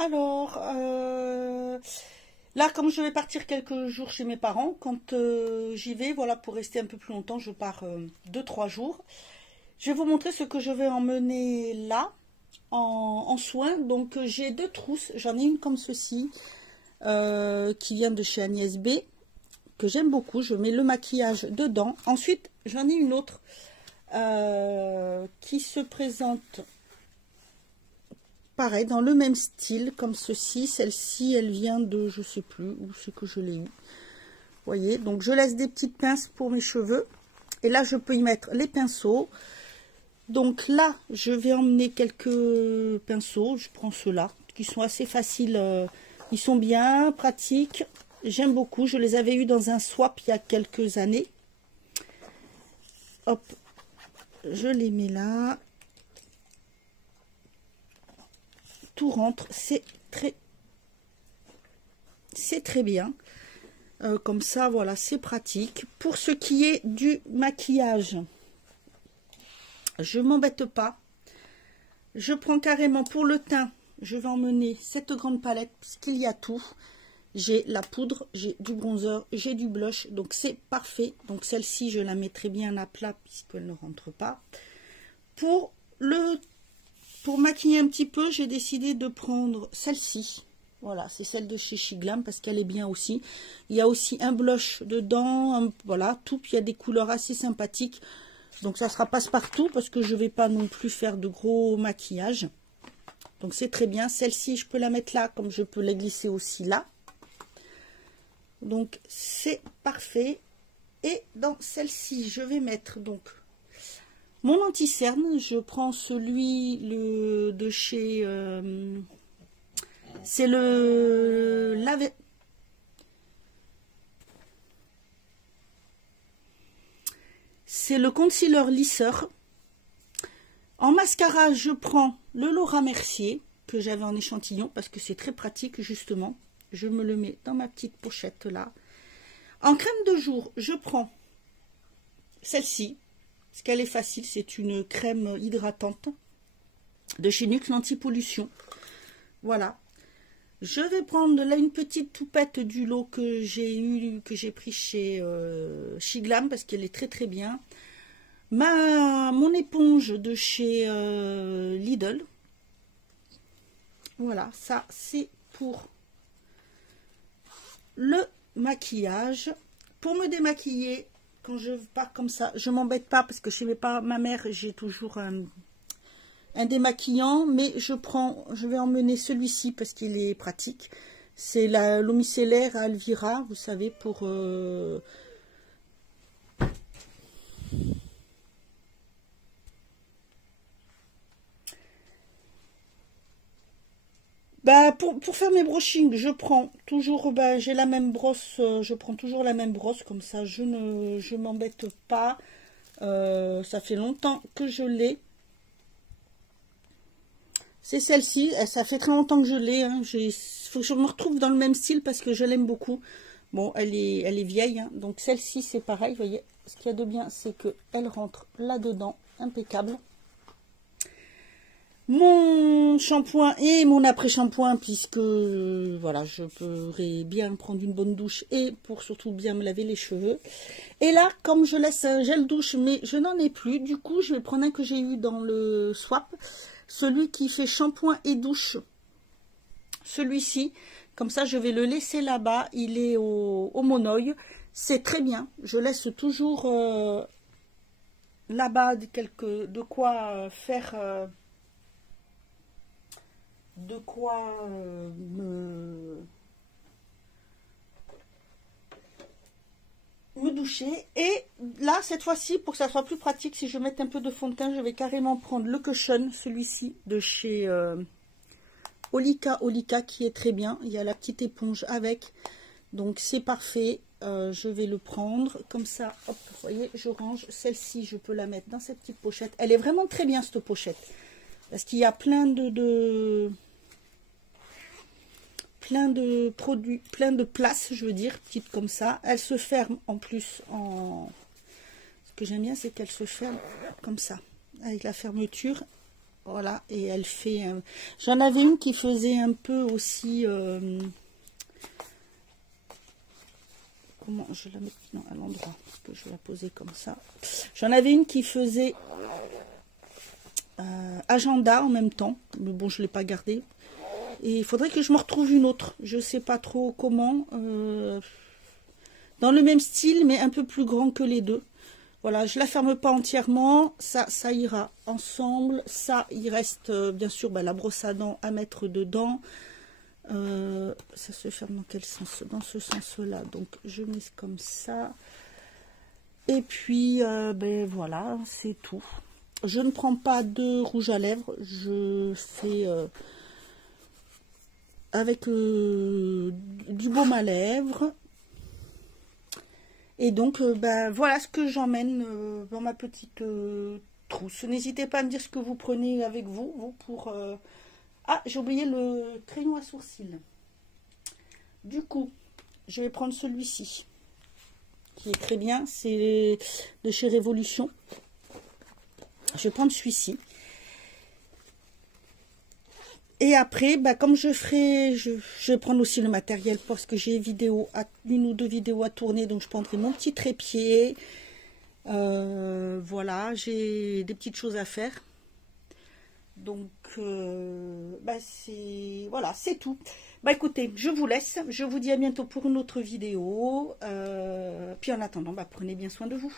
Alors, là, comme je vais partir quelques jours chez mes parents, quand j'y vais, voilà, pour rester un peu plus longtemps, je pars 2-3 jours. Je vais vous montrer ce que je vais emmener là, en soins. Donc, j'ai 2 trousses. J'en ai une comme ceci, qui vient de chez Agnès B, que j'aime beaucoup. Je mets le maquillage dedans. Ensuite, j'en ai une autre qui se présente pareil, dans le même style, comme ceci. Celle-ci, elle vient de, je sais plus où c'est que je l'ai eu. Vous voyez, donc je laisse des petites pinces pour mes cheveux. Et là, je peux y mettre les pinceaux. Donc là, je vais emmener quelques pinceaux. Je prends ceux-là, qui sont assez faciles. Ils sont bien pratiques. J'aime beaucoup. Je les avais eus dans un swap il y a quelques années. Hop, je les mets là. Tout rentre, c'est très bien. Comme ça, voilà, c'est pratique. Pour ce qui est du maquillage, je m'embête pas. Je prends carrément pour le teint, je vais emmener cette grande palette puisqu'il y a tout. J'ai la poudre, j'ai du bronzer, j'ai du blush, donc c'est parfait. Donc celle-ci, je la mettrai bien à plat puisqu'elle ne rentre pas. Pour maquiller un petit peu, j'ai décidé de prendre celle-ci. Voilà, c'est celle de chez Shiglam parce qu'elle est bien aussi. Il y a aussi un blush dedans, voilà, tout. Puis il y a des couleurs assez sympathiques. Donc ça sera passe-partout parce que je vais pas non plus faire de gros maquillage. Donc c'est très bien. Celle-ci, je peux la mettre là comme je peux la glisser aussi là. Donc c'est parfait. Et dans celle-ci, je vais mettre donc mon anti-cerne. Je prends celui de chez... c'est c'est le concealer lisseur. En mascara, je prends le Laura Mercier que j'avais en échantillon parce que c'est très pratique justement. Je me le mets dans ma petite pochette là. En crème de jour, je prends celle-ci. Parce qu'elle est facile, c'est une crème hydratante de chez Nuxe Anti-Pollution. Voilà. Je vais prendre là une petite toupette du lot que j'ai pris chez Shiglam parce qu'elle est très très bien. Mon éponge de chez Lidl. Voilà, ça c'est pour le maquillage. Pour me démaquiller, quand je pars comme ça, je m'embête pas parce que chez ma mère, j'ai toujours un démaquillant, mais je vais emmener celui-ci parce qu'il est pratique. C'est l'eau micellaire à Alvira, vous savez, pour pour faire mes brushings, je prends toujours, j'ai la même brosse, je prends toujours la même brosse, comme ça je m'embête pas. Ça fait longtemps que je l'ai. C'est celle-ci, ça fait très longtemps que je l'ai. Hein. Faut que je me retrouve dans le même style parce que je l'aime beaucoup. Bon, elle est vieille, hein. Donc celle-ci c'est pareil, vous voyez. Ce qu'il y a de bien, c'est qu'elle rentre là-dedans, impeccable. Mon shampoing et mon après-shampoing, puisque voilà, je pourrais bien prendre une bonne douche et pour surtout bien me laver les cheveux. Et là, comme je laisse un gel douche, mais je n'en ai plus, du coup, je vais prendre un que j'ai eu dans le swap, celui qui fait shampoing et douche. Celui-ci, comme ça, je vais le laisser là-bas. Il est au monoeil. C'est très bien. Je laisse toujours là-bas de quoi faire. De quoi me doucher. Et là, cette fois-ci, pour que ça soit plus pratique, si je mets un peu de fond de teint, je vais carrément prendre le Cushion, celui-ci de chez Olika, qui est très bien. Il y a la petite éponge avec, donc c'est parfait. Je vais le prendre comme ça, hop, vous voyez, je range. Celle-ci, je peux la mettre dans cette petite pochette. Elle est vraiment très bien, cette pochette, parce qu'il y a plein de produits, plein de places, je veux dire, petites comme ça. Elle se ferme en plus ce que j'aime bien, c'est qu'elle se ferme comme ça, avec la fermeture Voilà, et elle fait... J'en avais une qui faisait un peu aussi... comment je la mets? Non, à l'endroit, parce que je vais la poser comme ça. J'en avais une qui faisait agenda en même temps, mais bon, je ne l'ai pas gardée. Et il faudrait que je me retrouve une autre. Je ne sais pas trop comment. Dans le même style, mais un peu plus grand que les deux. Voilà, je ne la ferme pas entièrement. Ça ira ensemble. Ça, il reste bien sûr la brosse à dents à mettre dedans. Ça se ferme dans quel sens? Dans ce sens-là. Donc, je mets comme ça. Et puis, voilà, c'est tout. Je ne prends pas de rouge à lèvres. Je fais... avec du baume à lèvres. Et donc, voilà ce que j'emmène dans ma petite trousse. N'hésitez pas à me dire ce que vous prenez avec vous pour... Ah, j'ai oublié le crayon à sourcils. Du coup, je vais prendre celui-ci, qui est très bien. C'est de chez Révolution. Je vais prendre celui-ci. Et après, comme je ferai, je vais prendre aussi le matériel parce que j'ai une ou deux vidéos à tourner. Donc, je prendrai mon petit trépied. Voilà, j'ai des petites choses à faire. Donc, voilà, c'est tout. Écoutez, je vous laisse. Je vous dis à bientôt pour une autre vidéo. Puis en attendant, prenez bien soin de vous.